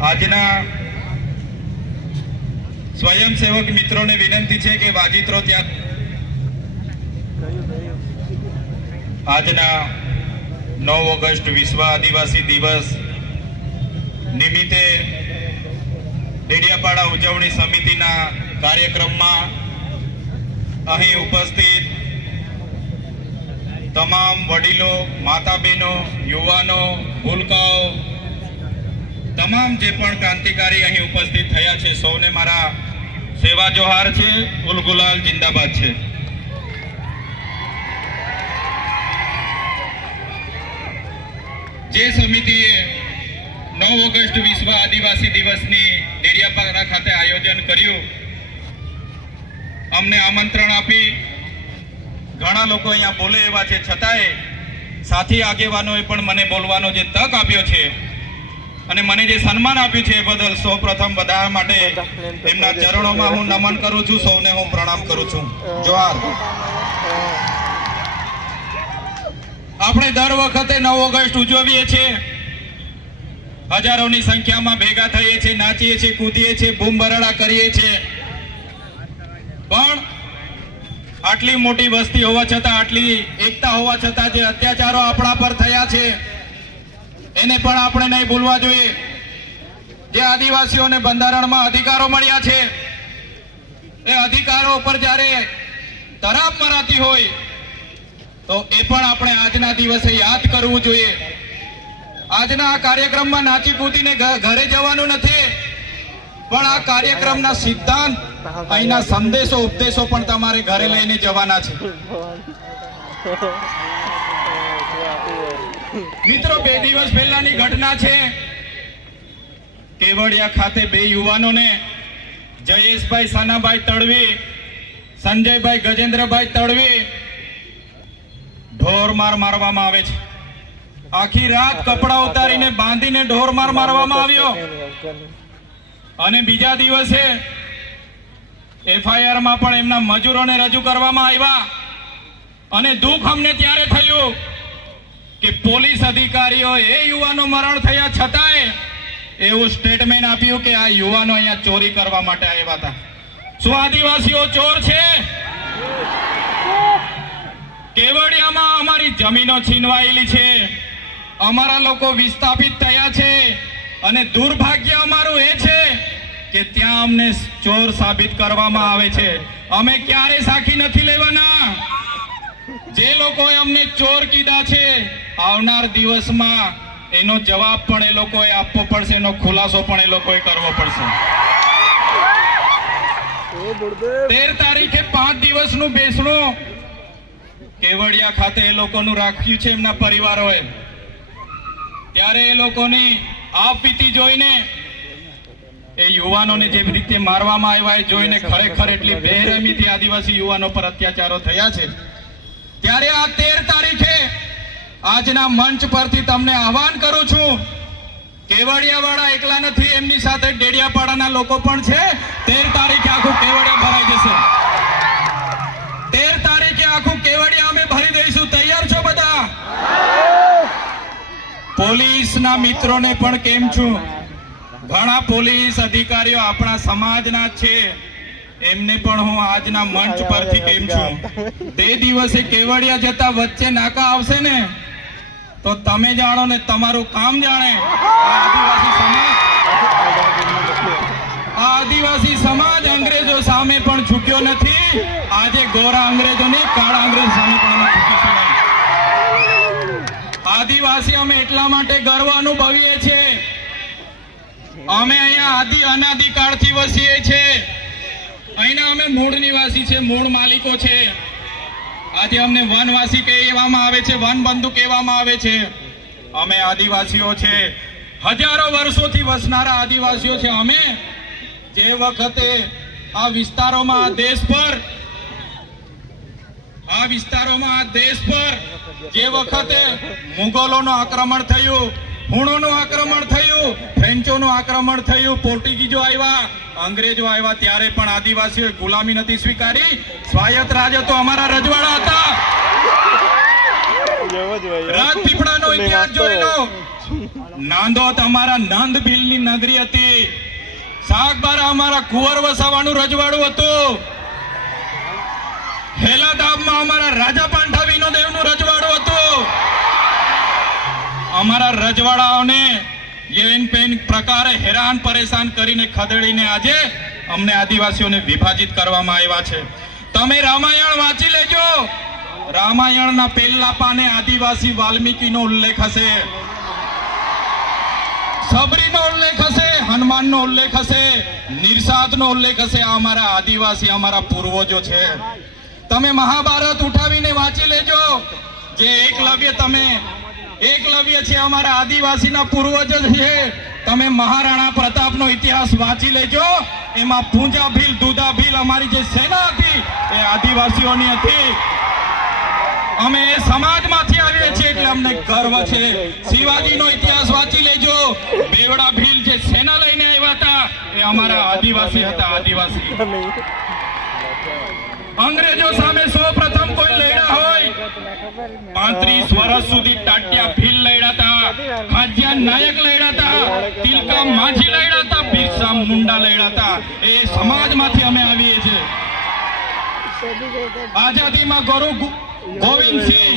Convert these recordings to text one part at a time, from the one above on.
આજના સ્વયંસેવક મિત્રોને વિનંતી છે કે વાજીત્રો ત્યાં આજના 9 ઓગસ્ટ વિશ્વ આદિવાસી દિવસ નિમિત્તે ડેડિયાપાડા ઉજવણી સમિતિના કાર્યક્રમમાં અહીં ઉપસ્થિત તમામ વડીલો, માતા બહેનો, યુવાનો, ભૂલકાઓ, તમામ જે પણ ક્રાંતિકારી અહીં ઉપસ્થિત થયા છે સૌને મારા સેવા જોહાર છે. ગુલગુલાલ જિંદાબાદ છે. જે સમિતિએ 9 ઓગસ્ટ વિશ્વ આદિવાસી દિવસની ડેડિયાપાડા ખાતે આયોજન કર્યું, અમને આમંત્રણ આપી, ઘણા લોકો અહીંયા બોલે એવા છે, છતાંય સાથી આગેવાનોએ પણ મને બોલવાનો જે તક આપ્યો છે અને મને જે સન્માન આપ્યું છે એ બદલ સૌપ્રથમ બધા માટે એમના ચરણોમાં હું નમન કરું છું. સૌને હું પ્રણામ કરું છું. જોહાર. આપણે દર વખતે 9 ઓગસ્ટ ઉજવીએ છીએ, હજારોની સંખ્યામાં ભેગા થઈએ છીએ, નાચીએ છીએ, કૂદીએ છીએ, બૂમ બરાડા કરીએ છીએ, પણ આટલી મોટી વસ્તી હોવા છતાં, આટલી એકતા હોવા છતાં જે અત્યાચારો આપણા પર થયા છે એને પણ આપણે નહીં ભૂલવા જોઈએ. જે આદિવાસીઓને બંધારણમાં અધિકારો મળ્યા છે એ અધિકારો પર જ્યારે તરાપ મરાતી હોય તો એ પણ આપણે આજના દિવસે યાદ કરવું જોઈએ. આજના આ કાર્યક્રમમાં નાચી કૂદીને ઘરે જવાનું નથી, પણ આ કાર્યક્રમના સિદ્ધાંત, અહીંના સંદેશો, ઉપદેશો પણ તમારે ઘરે લઈને જવાના છે. મિત્રો, 2 દિવસ પહેલાની ઘટના છે. કેવડિયા ખાતે 2 યુવાનોને, જયેશભાઈ સાનાભાઈ તડવી, સંજયભાઈ ગજેન્દ્રભાઈ તડવી, ઢોરમાર મારવામાં આવે છે. આખી રાત કપડા ઉતારીને બાંધીને ઢોરમાર મારવામાં આવ્યો અને બીજા દિવસે FIR માં પણ એમના મજૂરોને રજૂ કરવામાં આવ્યા. અને દુઃખ અમને ત્યારે થયું કે પોલીસ અધિકારીઓ એ યુવાનો મરણ થયા છતાંય એવું સ્ટેટમેન્ટ આપ્યું કે આ યુવાનો અહીંયા ચોરી કરવા માટે આવ્યા હતા. શું આદિવાસીઓ ચોર છે? કેવડિયામાં અમારી જમીનો છીનવાયેલી છે, અમારા લોકો વિસ્થાપિત થયા છે અને દુર્ભાગ્ય અમારું એ છે કે ત્યાં અમને ચોર સાબિત કરવામાં આવે છે. અમે ક્યારે સાખી નથી લેવાના. જે લોકોએ અમને ચોર કીધા છે, આવનાર દિવસમાં એનો જવાબ પણ એ લોકોએ આપવો પડશે, એનો ખુલાસો પણ એ લોકોએ કરવો પડશે. 13 તારીખે 5 દિવસનું બેસણું કેવડિયા ખાતે એ લોકોનું રાખ્યું છે એમના પરિવારોએ. ત્યારે એ લોકોની આપવીતી જોઈને, એ યુવાનોને જે રીતે મારવામાં આવ્યા એ જોઈને ખરેખર એટલી બેરહેમીથી આદિવાસી યુવાનો પર અત્યાચારો થયા છે. ત્યારે આ 13 તારીખે આજના મંચ પરથી તમને આહવાન કરું છું, કેવડિયાવાળા એકલા નથી, એમની સાથે ડેડિયાપાડાના લોકો પણ છે. 13 તારીખે આખું કેવડિયા ભરાઈ જશે. 13 તારીખે આખું કેવડિયા અમે ભરી દઈશું. તૈયાર છો બધા? પોલીસના મિત્રોને પણ કેમ છું, ઘણા પોલીસ અધિકારીઓ આપણા સમાજના છે, એમને પણ હું આજના મંચ પરથી કેમ છું. તે દિવસે કેવડિયા જતા વચ્ચે નાકા આવશે ને તો તમે જાણો ને તમારું કામ જાણે. આદિવાસી સમાજ અંગ્રેજો સામે પણ ઝૂક્યો નથી. આજે ગોરા અંગ્રેજો નહીં, કાળા અંગ્રેજ સામે પણ અમે ઝૂકીશું નહીં. આદિવાસી અમે એટલા માટે ગર્વ અનુભવીએ છીએ, અમે અહીંયા અનાદિકાળથી વસીએ છીએ. અહીંના અમે મૂળ નિવાસી છે, મૂળ માલિકો છે. આજે અમને વનવાસી કહેવામાં આવે છે, વનબંધુ કહેવામાં આવે છે. અમે આદિવાસીઓ છે, હજારો વર્ષોથી વસનારા આદિવાસીઓ છે. અમે જે વખતે આ વિસ્તારોમાં, આ દેશ પર જે વખતે મુગલોનું આક્રમણ થયું, હુણોનું આક્રમણ થયું, ફ્રેન્ચોનું આક્રમણ થયું, પોર્ટુગીઝો આવ્યા, અંગ્રેજો આવ્યા, ત્યારે પણ આદિવાસીઓએ ગુલામી નથી સ્વીકારી. સ્વાયત્ત રાજ તો અમારા રજવાડા હતા. રાજપીપળાનો ઇતિહાસ જોઈ લો. નાંદોદ અમારા નંદ ભીલની નગરી હતી, સાગબારા અમારા કુંવર વસાવાનું રજવાડું હતું, હેલાદાબમાં અમારા રાજા પાંઠા વિનોદેવનું રજવાડું હતું. અમારા રજવાડાઓને એન પેન પ્રકારે હેરાન પરેશાન કરીને ખદેડીને આજે અમને આદિવાસીઓને વિભાજિત કરવામાં આવ્યા છે. તમે રામાયણ વાંચી લેજો, રામાયણના પહેલા પાને આદિવાસી વાલ્મીકીનો ઉલ્લેખ હશે, સબરીનો ઉલ્લેખ હશે, હનુમાનનો ઉલ્લેખ હશે, નિર્સાદનો ઉલ્લેખ હશે. આ અમારા આદિવાસી અમારા પૂર્વજો છે. તમે મહાભારત ઉઠાવીને વાંચી લેજો, જે એકલવ્ય છે અમારા આદિવાસીના પૂર્વજો છે. તમે મહારાણા પ્રતાપનો ઇતિહાસ વાંચી લેજો, એમાં પૂંજા ભીલ, દુધા ભીલ અમારી જે સેના હતી એ આદિવાસીઓની હતી. અમે એ સમાજમાંથી આવીએ છીએ એટલે અમને ગર્વ છે. શિવાજીનો ઇતિહાસ વાંચી લેજો, બેવડા ભીલ જે સેના લઈને આવ્યા હતા એ અમારા આદિવાસી હતા. આદિવાસી અંગ્રેજો સામે સૌપ્રથમ કોઈ લડ્યા હોય 35 વર્ષ સુધી ટાટિયા ભીલ લડ્યા હતા, ખાજિયા નાયક લડ્યા હતા, તિલકા માઝી લડ્યા હતા, બિરસા મુંડા લડ્યા હતા. એ સમાજમાંથી અમે આવીએ છીએ. આઝાદીમાં ગુરુ ગોવિંદસિંહ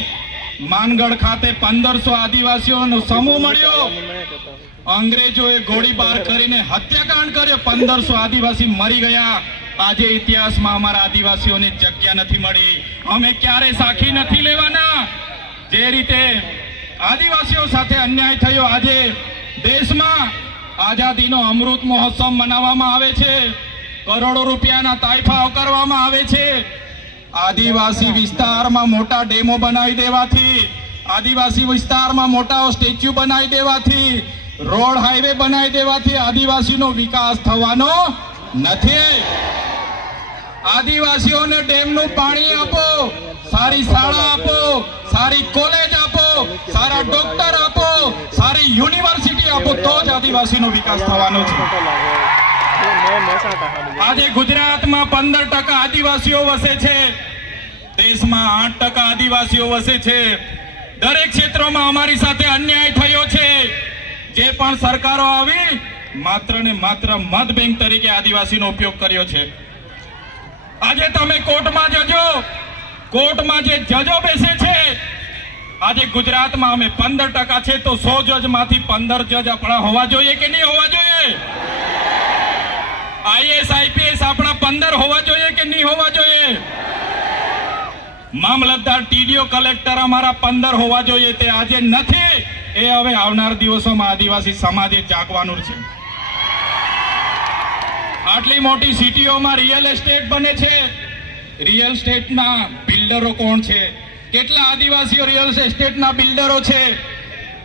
માનગઢ ખાતે 1500 આદિવાસીઓનો સમૂહ મળ્યો. અંગ્રેજોએ ગોળીબાર કરીને હત્યાકાંડ કર્યો, 1500 આદિવાસી મરી ગયા. આજે ઇતિહાસમાં અમારા આદિવાસીઓને જગ્યા નથી મળી. અમે ક્યારે સાખી નથી લેવાના. જે રીતે આદિવાસીઓ સાથે અન્યાય થયો, આજે દેશમાં આઝાદીનો અમૃત મહોત્સવ મનાવવામાં આવે છે, કરોડો રૂપિયાના તાઇફાઓ કરવામાં આવે છે. આદિવાસી વિસ્તારમાં મોટા ડેમો બનાવી દેવાથી, આદિવાસી વિસ્તારમાં મોટા સ્ટેચ્યુ બનાવી દેવાથી, રોડ હાઈવે બનાવી દેવાથી આદિવાસીનો વિકાસ થવાનો નથી. આદિવાસીઓને ડેમનું પાણી આપો, સારી શાળા આપો, સારી કોલેજ આપો, સારા ડોક્ટર આપો, સારી યુનિવર્સિટી આપો, તો જ આદિવાસીનો વિકાસ થવાનો છે. આજે ગુજરાતમાં 15% આદિવાસીઓ વસે છે, દેશમાં 8% આદિવાસીઓ વસે છે. દરેક ક્ષેત્રમાં અમારી સાથે અન્યાય થયો છે. જે પણ સરકારો આવી માત્ર ને માત્ર મત બેંક તરીકે આદિવાસીનો ઉપયોગ કર્યો છે. આજે તમે કોર્ટમાં જજો, કોર્ટમાં જે જજો બેસે છે, આજે ગુજરાતમાં અમે 15% છે તો 100 જજમાંથી 15 જજ આપણા હોવા જોઈએ કે નહીં હોવા જોઈએ? આઈએસ આઈપીએસ આપણા 15 હોવા જોઈએ કે નહીં હોવા જોઈએ? મામલતદાર, ટીડીઓ, કલેક્ટર અમારા 15 હોવા જોઈએ. તે આજે નથી. એ હવે આવનાર દિવસોમાં આદિવાસી સમાજે જાગવાનું છે. આટલી મોટી સિટીઓમાં રિયલ એસ્ટેટ બને છે. રિયલ એસ્ટેટના બિલ્ડરો કોણ છે? કેટલા આદિવાસીઓ રિયલ એસ્ટેટના બિલ્ડરો છે?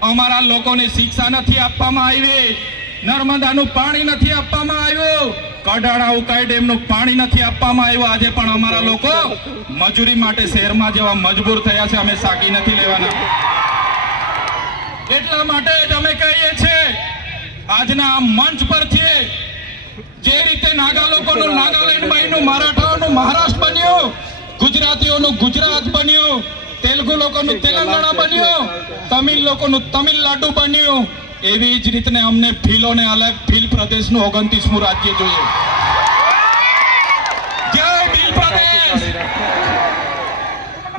અમારા લોકોને શિક્ષા નથી આપવામાં આવી, નર્મદાનું પાણી નથી આપવામાં આવ્યું, કડાણા ઉકાઈ ડેમનું પાણી નથી આપવામાં આવ્યું. આજે પણ અમારા લોકો મજૂરી માટે શહેરમાં જવા મજબૂર થયા છે. અમે સાકી નથી લેવાના. એટલા માટે જ અમે કહીએ છીએ આજના મંચ પરથી, જે રીતે નાગા લોકોનું નાગાલેન્ડ બન્યું, મરાઠાઓનું મહારાષ્ટ્ર બન્યું, ગુજરાતીઓનું ગુજરાત બન્યું, તેલુગુ લોકોનું તેલંગાણા બન્યું, તમિલ લોકોનું તમિલનાડુ બન્યું, એવી જ રીતે અમને ભીલોને અલગ ભીલ પ્રદેશનું 29મું રાજ્ય જોઈએ. જય ભીલ પ્રદેશ!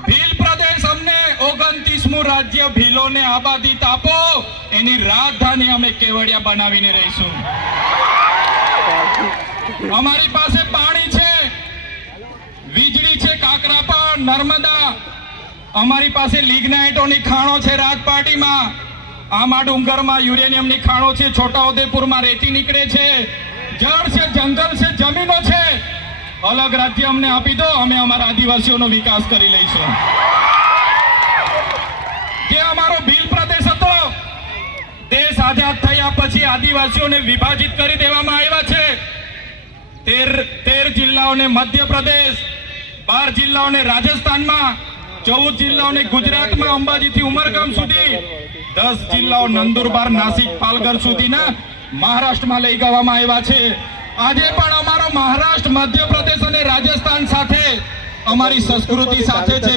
ભીલ પ્રદેશ અમને 29મું રાજ્ય ભીલોને આબાદી આપો. એની રાજધાની અમે કેવડિયા બનાવીને રહીશું. અમારી પાસે પાણી છે, વીજળી છે, કાકરાપા, નર્મદા. અમારી પાસે લિગ્નાઇટોની ખાણો છે રાજપાટીમાં, આમા ડુંગરમાં યુરેનિયમની ખાણો છે, છોટાઉદેપુરમાં રેતી નીકળે છે, જળ છે, જંગલ છે, જમીનો છે. અલગ રાજ્ય અમને આપી દો, અમે અમારા આદિવાસીઓનો વિકાસ કરી લઈશું. જે અમારો ભીલ પ્રદેશ હતો, દેશ આઝાદ થયા પછી આદિવાસીઓને વિભાજિત કરી દેવામાં આવ્યા છે. 13 જિલ્લાઓને મધ્યપ્રદેશ, 12 જિલ્લાઓને રાજસ્થાનમાં, 14 જિલ્લાઓને ગુજરાતમાં અંબાજીથી ઉમરગામ સુધી, 10 જિલ્લાઓ નંદુરબાર, નાસિક, પાલઘર સુધીના મહારાષ્ટ્રમાં લઈ જવામાં આવ્યા છે. આજે પણ અમારો મહારાષ્ટ્ર, મધ્યપ્રદેશ અને રાજસ્થાન સાથે અમારી સંસ્કૃતિ સાથે છે.